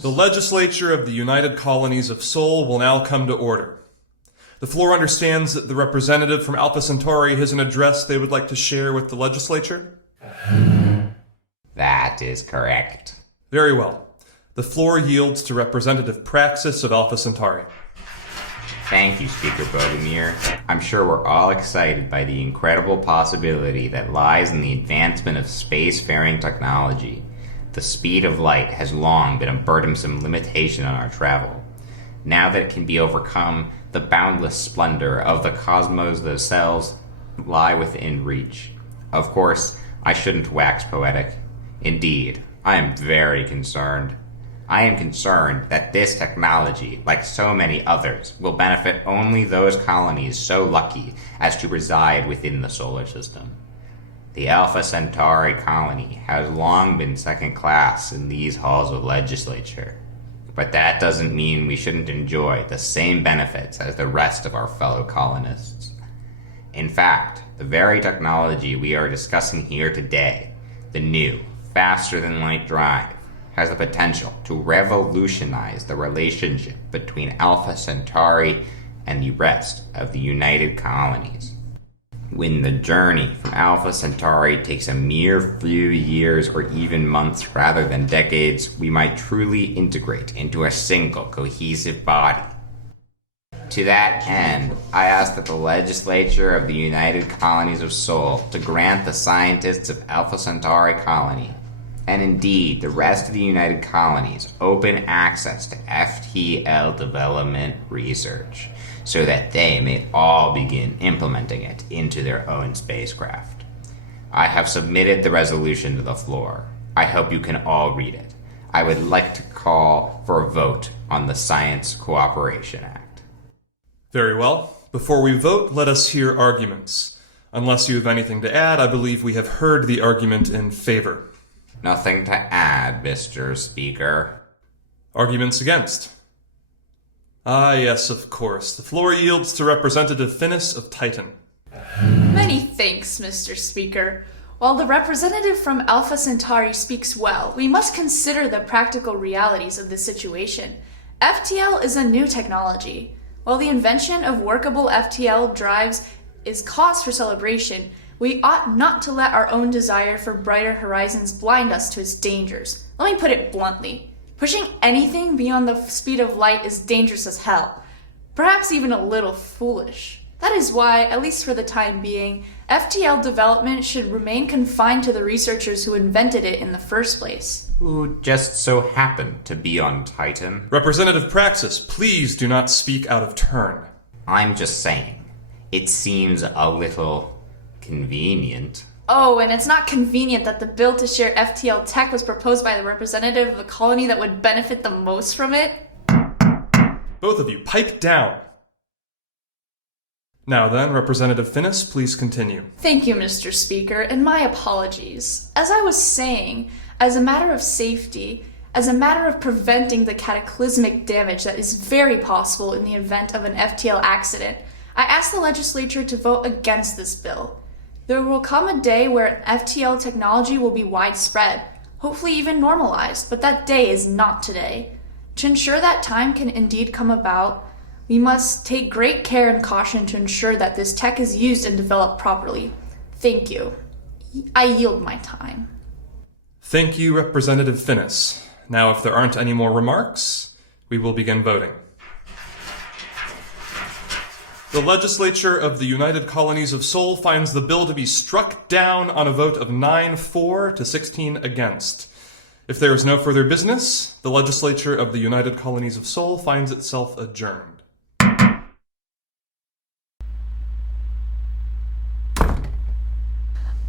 The legislature of the United Colonies of Sol will now come to order. The floor understands that the representative from Alpha Centauri has an address they would like to share with the legislature. That is correct. Very well. The floor yields to Representative Praxis of Alpha Centauri. Thank you, Speaker Bogomir. I'm sure we're all excited by the incredible possibility that lies in the advancement of spacefaring technology. The speed of light has long been a burdensome limitation on our travel. Now that it can be overcome, the boundless splendor of the cosmos themselves lie within reach. Of course, I shouldn't wax poetic. Indeed, I am very concerned. I am concerned that this technology, like so many others, will benefit only those colonies so lucky as to reside within the solar system. The Alpha Centauri colony has long been second class in these halls of legislature. But that doesn't mean we shouldn't enjoy the same benefits as the rest of our fellow colonists. In fact, the very technology we are discussing here today, the new, faster-than-light drive, has the potential to revolutionize the relationship between Alpha Centauri and the rest of the United Colonies. When the journey from Alpha Centauri takes a mere few years or even months rather than decades, we might truly integrate into a single cohesive body. To that end, I ask that the legislature of the United Colonies of Sol to grant the scientists of Alpha Centauri colony, and indeed the rest of the United Colonies, open access to FTL development research, so that they may all begin implementing it into their own spacecraft. I have submitted the resolution to the floor. I hope you can all read it. I would like to call for a vote on the Science Cooperation Act. Very well. Before we vote, let us hear arguments. Unless you have anything to add, I believe we have heard the argument in favor. Nothing to add, Mr. Speaker. Arguments against? Ah, yes, of course. The floor yields to Representative Finnus of Titan. Many thanks, Mr. Speaker. While the representative from Alpha Centauri speaks well, we must consider the practical realities of the situation. FTL is a new technology. While the invention of workable FTL drives is cause for celebration, we ought not to let our own desire for brighter horizons blind us to its dangers. Let me put it bluntly. Pushing anything beyond the speed of light is dangerous as hell. Perhaps even a little foolish. That is why, at least for the time being, FTL development should remain confined to the researchers who invented it in the first place. Who just so happened to be on Titan. Representative Praxis, please do not speak out of turn. I'm just saying, it seems a little convenient. Oh, and it's not convenient that the bill to share FTL tech was proposed by the representative of the colony that would benefit the most from it? Both of you, pipe down. Now then, Representative Finnus, please continue. Thank you, Mr. Speaker, and my apologies. As I was saying, as a matter of safety, as a matter of preventing the cataclysmic damage that is very possible in the event of an FTL accident, I ask the legislature to vote against this bill. There will come a day where FTL technology will be widespread, hopefully even normalized, but that day is not today. To ensure that time can indeed come about, we must take great care and caution to ensure that this tech is used and developed properly. Thank you. I yield my time. Thank you, Representative Finnus. Now, if there aren't any more remarks, we will begin voting. The legislature of the United Colonies of Sol finds the bill to be struck down on a vote of 9-4 to 16 against. If there is no further business, the legislature of the United Colonies of Sol finds itself adjourned.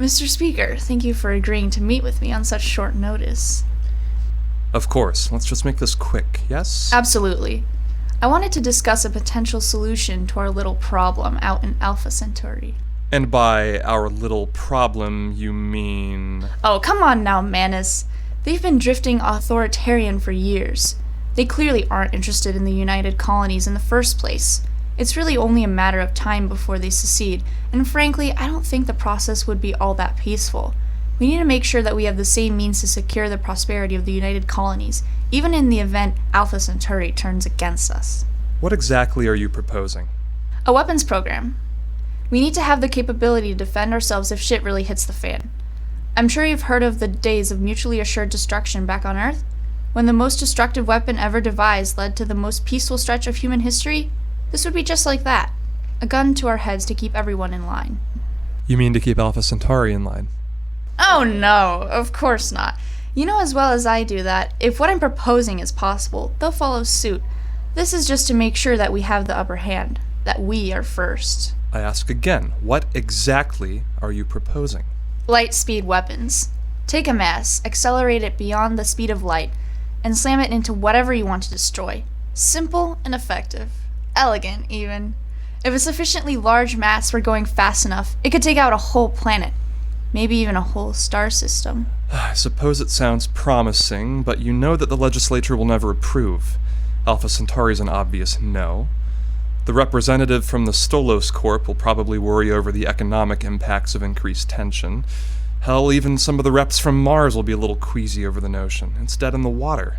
Mr. Speaker, thank you for agreeing to meet with me on such short notice. Of course. Let's just make this quick, yes? Absolutely. I wanted to discuss a potential solution to our little problem out in Alpha Centauri. And by our little problem, you mean... Oh, come on now, Manus. They've been drifting authoritarian for years. They clearly aren't interested in the United Colonies in the first place. It's really only a matter of time before they secede, and frankly, I don't think the process would be all that peaceful. We need to make sure that we have the same means to secure the prosperity of the United Colonies, even in the event Alpha Centauri turns against us. What exactly are you proposing? A weapons program. We need to have the capability to defend ourselves if shit really hits the fan. I'm sure you've heard of the days of mutually assured destruction back on Earth? When the most destructive weapon ever devised led to the most peaceful stretch of human history? This would be just like that. A gun to our heads to keep everyone in line. You mean to keep Alpha Centauri in line? Oh no, of course not. You know as well as I do that if what I'm proposing is possible, they'll follow suit. This is just to make sure that we have the upper hand, that we are first. I ask again, what exactly are you proposing? Light speed weapons. Take a mass, accelerate it beyond the speed of light, and slam it into whatever you want to destroy. Simple and effective. Elegant, even. If a sufficiently large mass were going fast enough, it could take out a whole planet. Maybe even a whole star system. I suppose it sounds promising, but you know that the legislature will never approve. Alpha Centauri's an obvious no. The representative from the Stolos Corp will probably worry over the economic impacts of increased tension. Hell, even some of the reps from Mars will be a little queasy over the notion. It's dead in the water.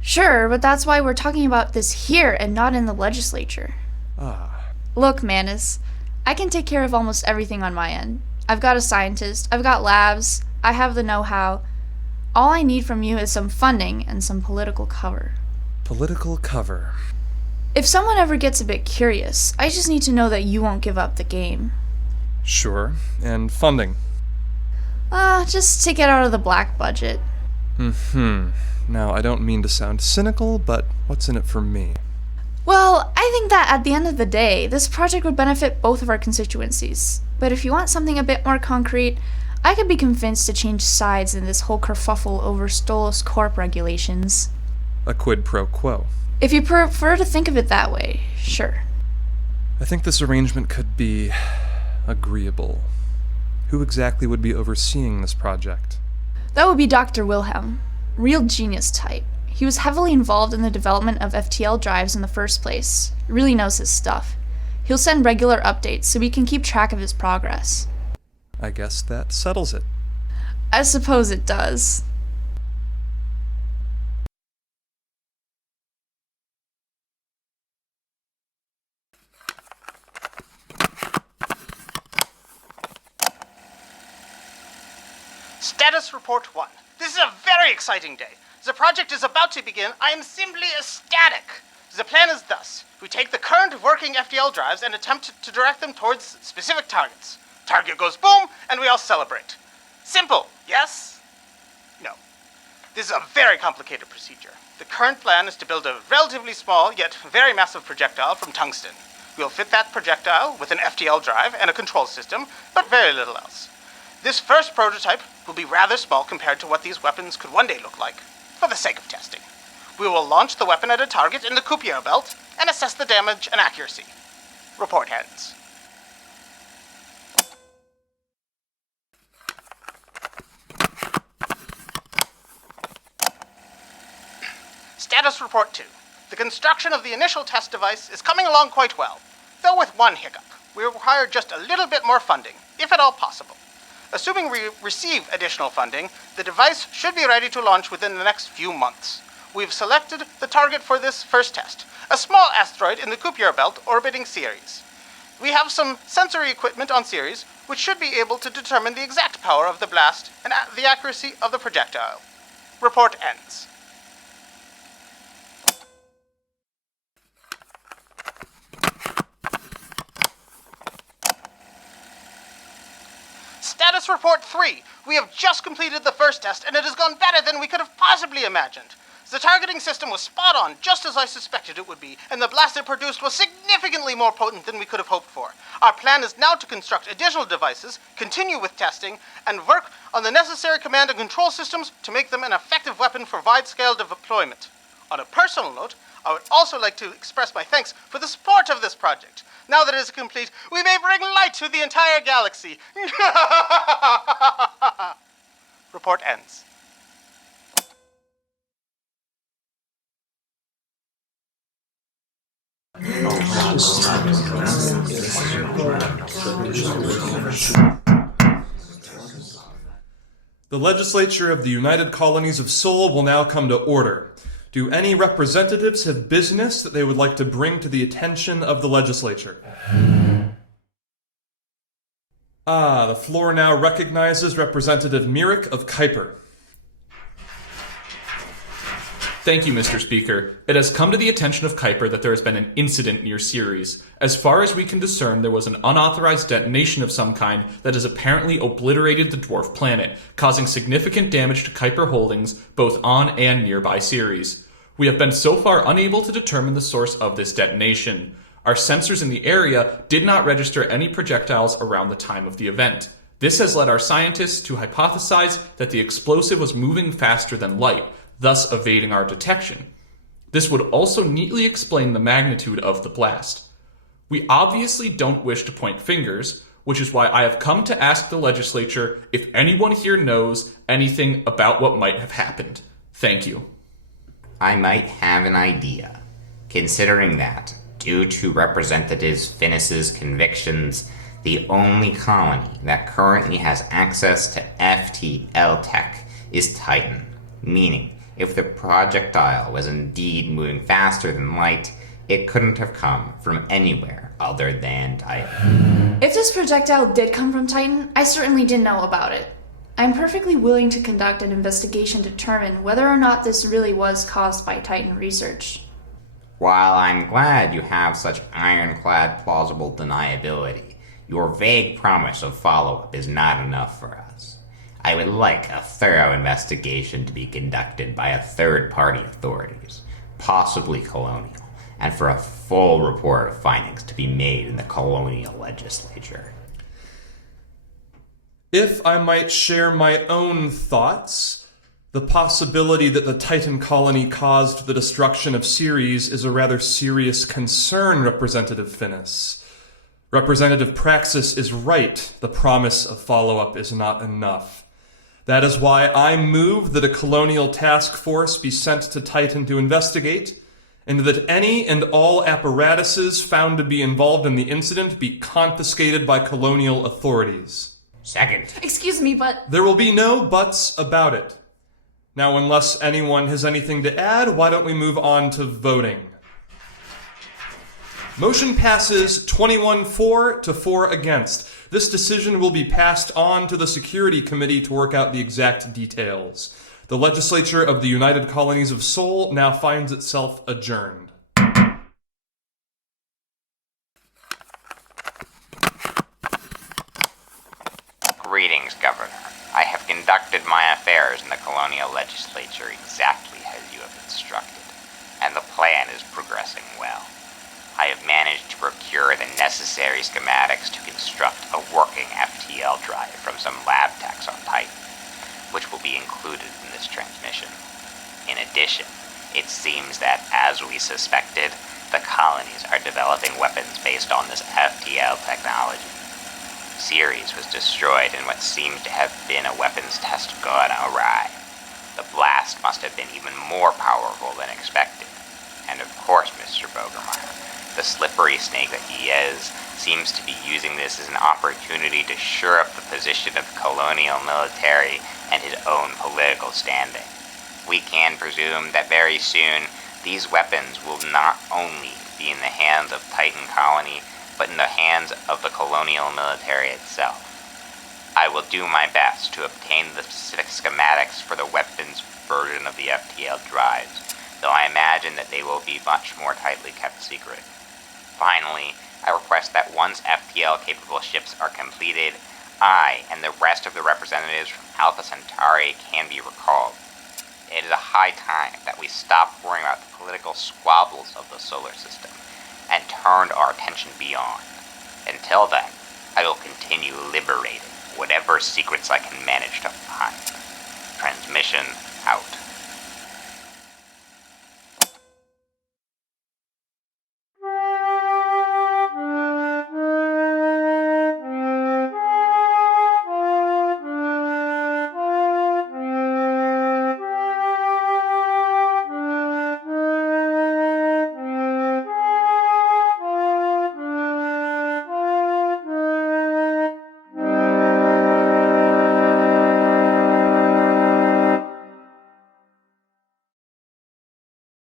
Sure, but that's why we're talking about this here and not in the legislature. Look, Manus, I can take care of almost everything on my end. I've got a scientist, I've got labs, I have the know-how. All I need from you is some funding and some political cover. Political cover. If someone ever gets a bit curious, I just need to know that you won't give up the game. Sure. And funding? Just take it out of the black budget. Now, I don't mean to sound cynical, but what's in it for me? Well, I think that at the end of the day, this project would benefit both of our constituencies. But if you want something a bit more concrete, I could be convinced to change sides in this whole kerfuffle over Stolos Corp regulations. A quid pro quo. If you prefer to think of it that way, sure. I think this arrangement could be agreeable. Who exactly would be overseeing this project? That would be Dr. Wilhelm. Real genius type. He was heavily involved in the development of FTL drives in the first place. Really knows his stuff. He'll send regular updates so we can keep track of his progress. I guess that settles it. I suppose it does. Status Report 1. This is a very exciting day. The project is about to begin. I am simply ecstatic. The plan is thus. We take the current working FTL drives and attempt to direct them towards specific targets. Target goes boom, and we all celebrate. Simple, yes? No. This is a very complicated procedure. The current plan is to build a relatively small, yet very massive projectile from tungsten. We'll fit that projectile with an FTL drive and a control system, but very little else. This first prototype will be rather small compared to what these weapons could one day look like, for the sake of testing. We will launch the weapon at a target in the Coupier belt and assess the damage and accuracy. Report ends. Status Report 2. The construction of the initial test device is coming along quite well, though with one hiccup. We require just a little bit more funding, if at all possible. Assuming we receive additional funding, the device should be ready to launch within the next few months. We've selected the target for this first test, a small asteroid in the Coupier belt orbiting Ceres. We have some sensory equipment on Ceres, which should be able to determine the exact power of the blast and the accuracy of the projectile. Report ends. Status Report 3. We have just completed the first test, and it has gone better than we could have possibly imagined. The targeting system was spot on, just as I suspected it would be, and the blast it produced was significantly more potent than we could have hoped for. Our plan is now to construct additional devices, continue with testing, and work on the necessary command and control systems to make them an effective weapon for wide-scale deployment. On a personal note, I would also like to express my thanks for the support of this project. Now that it is complete, we may bring light to the entire galaxy. Report ends. The legislature of the United Colonies of Sol will now come to order. Do any representatives have business that they would like to bring to the attention of the legislature? The floor now recognizes Representative Mirek of Eippert. Thank you, Mr. Speaker. It has come to the attention of Eippert that there has been an incident near Ceres. As far as we can discern, there was an unauthorized detonation of some kind that has apparently obliterated the dwarf planet, causing significant damage to Eippert holdings both on and nearby Ceres. We have been so far unable to determine the source of this detonation. Our sensors in the area did not register any projectiles around the time of the event. This has led our scientists to hypothesize that the explosive was moving faster than light, thus evading our detection. This would also neatly explain the magnitude of the blast. We obviously don't wish to point fingers, which is why I have come to ask the legislature if anyone here knows anything about what might have happened. Thank you. I might have an idea. Considering that, due to Representative Finnus's convictions, the only colony that currently has access to FTL tech is Titan, meaning if the projectile was indeed moving faster than light, it couldn't have come from anywhere other than Titan. If this projectile did come from Titan, I certainly didn't know about it. I'm perfectly willing to conduct an investigation to determine whether or not this really was caused by Titan research. While I'm glad you have such ironclad plausible deniability, your vague promise of follow-up is not enough for us. I would like a thorough investigation to be conducted by a third-party authorities, possibly colonial, and for a full report of findings to be made in the colonial legislature. If I might share my own thoughts, the possibility that the Titan colony caused the destruction of Ceres is a rather serious concern, Representative Finnus. Representative Praxis is right. The promise of follow-up is not enough. That is why I move that a colonial task force be sent to Titan to investigate, and that any and all apparatuses found to be involved in the incident be confiscated by colonial authorities. Second. Excuse me, but There will be no buts about it. Now, unless anyone has anything to add, why don't we move on to voting? Motion passes 21-4 to 4 against. This decision will be passed on to the Security Committee to work out the exact details. The legislature of the United Colonies of Sol now finds itself adjourned. Greetings, Governor. I have conducted my affairs in the colonial legislature exactly as you have instructed, and the plan is progressing well. I have managed to procure the necessary schematics to construct a working FTL drive from some lab techs on Titan, which will be included in this transmission. In addition, it seems that, as we suspected, the colonies are developing weapons based on this FTL technology. Ceres was destroyed in what seems to have been a weapons test gone awry. The blast must have been even more powerful than expected. And of course, Mr. Bogomir, the slippery snake that he is, seems to be using this as an opportunity to shore up the position of the colonial military and his own political standing. We can presume that very soon, these weapons will not only be in the hands of Titan Colony, but in the hands of the colonial military itself. I will do my best to obtain the specific schematics for the weapons version of the FTL drives, though I imagine that they will be much more tightly kept secret. Finally, I request that once FTL-capable ships are completed, I and the rest of the representatives from Alpha Centauri can be recalled. It is a high time that we stop worrying about the political squabbles of the solar system and turned our attention beyond. Until then, I will continue liberating whatever secrets I can manage to find. Transmission out.